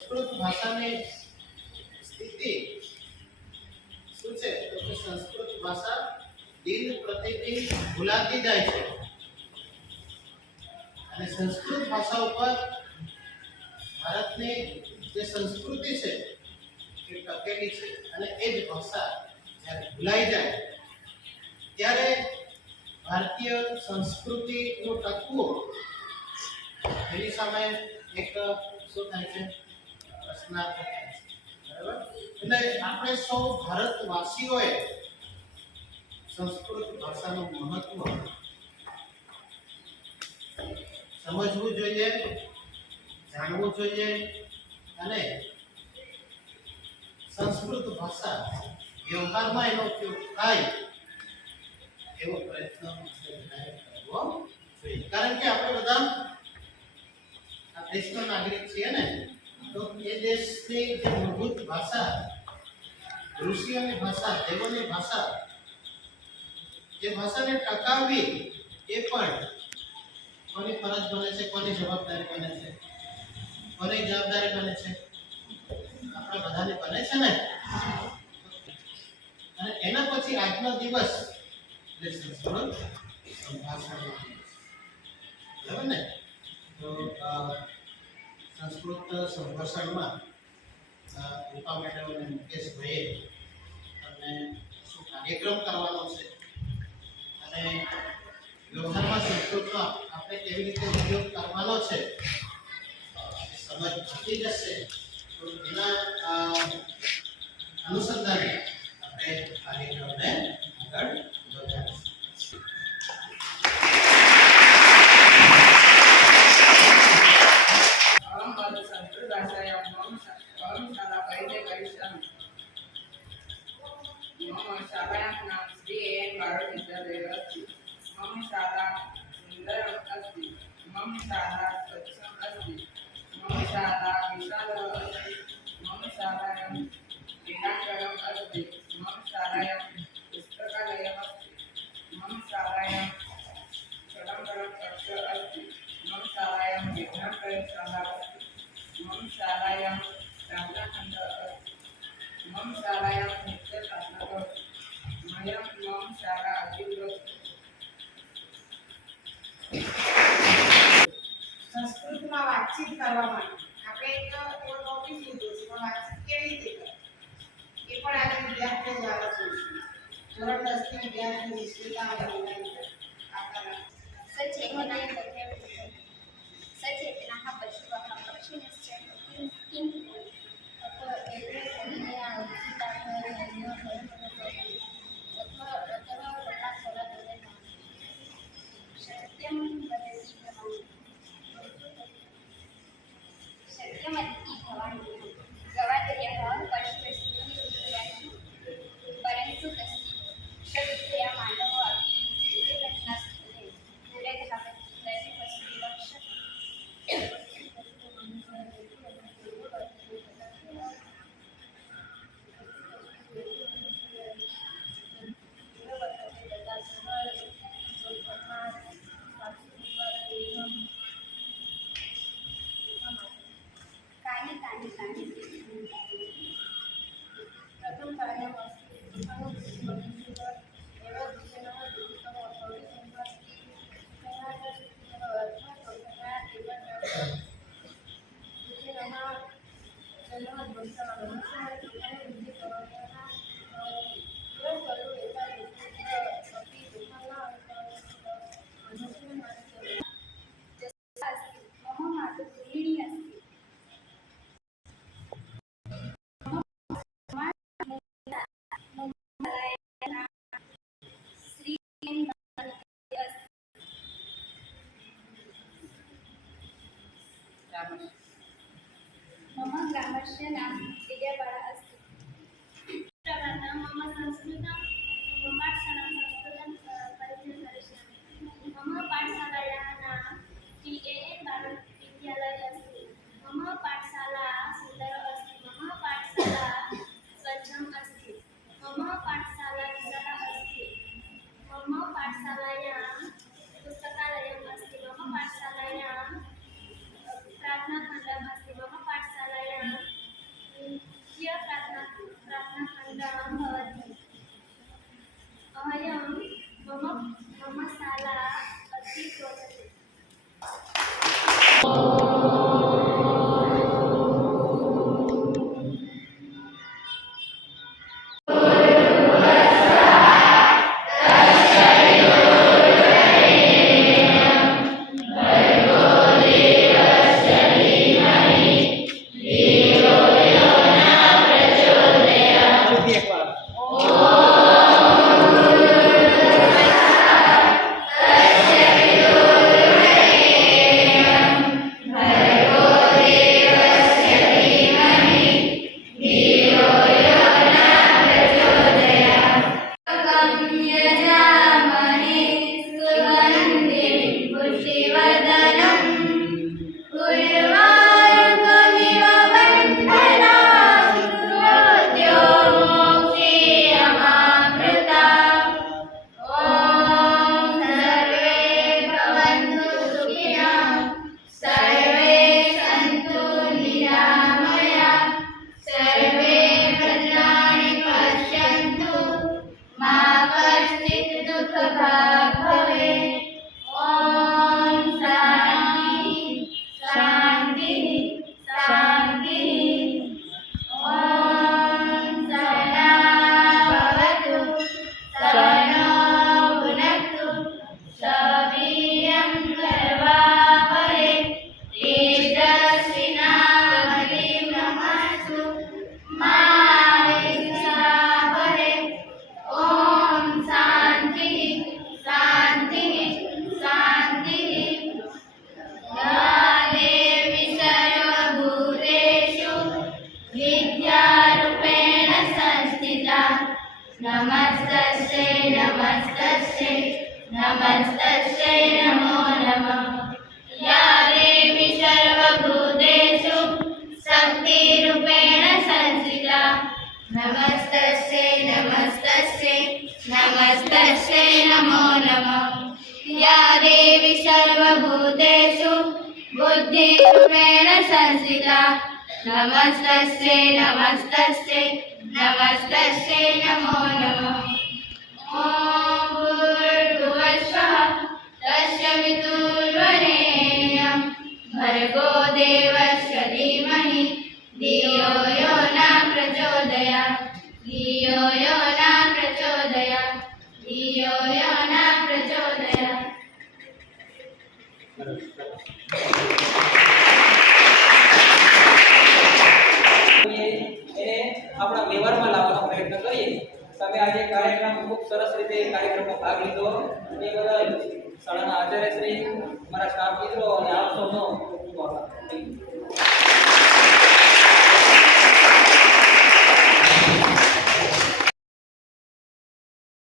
સંસ્કૃત ભાષાની સ્થિતિ શું છે તો કે સંસ્કૃત ભાષા દિન પ્રતિદિન ભૂલાતી જાય છે અને સંસ્કૃત ભાષા ઉપર ભારતની જે સંસ્કૃતિ છે એ ટકેલી છે અને એ જ ભાષા જ્યારે ભૂલાઈ જાય ત્યારે ભારતીય સંસ્કૃતિનું ટકવું એની સામે એક શું થાય છે થાય બરાબર? એટલે આપણે સૌ ભારતવાસીઓએ સંસ્કૃત ભાષાનું મહત્વ સમજવું જોઈએ, જાણવું જોઈએ અને સંસ્કૃત ભાષા વ્યવહારમાં એનો ઉપયોગ થાય એવો પ્રયત્ન કરવો જોઈએ. કારણ કે આપણે બધા આ દેશના નાગરિક છીએ ને તો એ દેશની જે મૂળભૂત ભાષા ઋષિઓની ભાષા, દેવોની ભાષા એ ભાષાને ટકાવવી એ પણ કોની ફરજ બને છે, કોની જવાબદારી બને છે, કોની જવાબદારી બને છે? આપણા બધાને બને છે ને? અને એના પછી આજનો દિવસ, એટલે સંભાષણ બરાબર ને? તો સંસ્કૃત સંભાષણમાં રૂપા મેડમ અને મુકેશભાઈએ તમને શું કાર્યક્રમ કરવાનો છે? અને વ્યવહારમાં સંસ્કૃતનો આપણે કેવી રીતે ઉપયોગ કરવાનો છે? સમજ થતી જશે. તો એના અ, અનુસંધાને शालायां नाम श्री एन् बालविद्यालयः अस्ति मम शाला सुन्दरम् अस्ति मम शाला स्वच्छम् अस्ति मम शाला विशालः अस्ति मम शालायां क्रीडाङ्गणम् अस्ति मम शालायां નિયમમ સારા સંસ્કૃતમાં વાતચીત કરવા આપણે વાતચીત કેવી રીતે એ પણ આજે વિદ્યાર્થીઓ દ્વારા જોઈશું Grammar. Mama, grammar share and नमस्तस्यै नमस्तस्यै नमस्तस्यै नमो नमः या देवी सर्वभूतेषु शक्तिरूपेण संस्थिता नमस्तस्यै नमस्तस्यै नमस्तस्यै नमो नमः या देवी सर्वभूतेषु बुद्धिरूपेण संस्थिता नमस्तस्यै नमस्तस्यै नमस्तस्यै नमो नमः ॐ भूर्भुवस्वः तस्य वितुर्वरेण्यं भर्गो देवस्य धीमहि धियो यो न प्रचोदयात् धियो यो न प्रचोदयात् धियो यो न प्रचोदयात् આપણા વ્યવહારમાં લાવવાનો પ્રયત્ન કરીએ. તમે આજે કાર્યક્રમ ખૂબ સરસ રીતે કાર્યક્રમમાં ભાગ લીધો. એ બદલ શાળાના આચાર્યશ્રી, મારા સ્ટાફ મિત્રો અને આપ સૌનો ખૂબ ખૂબ આભાર.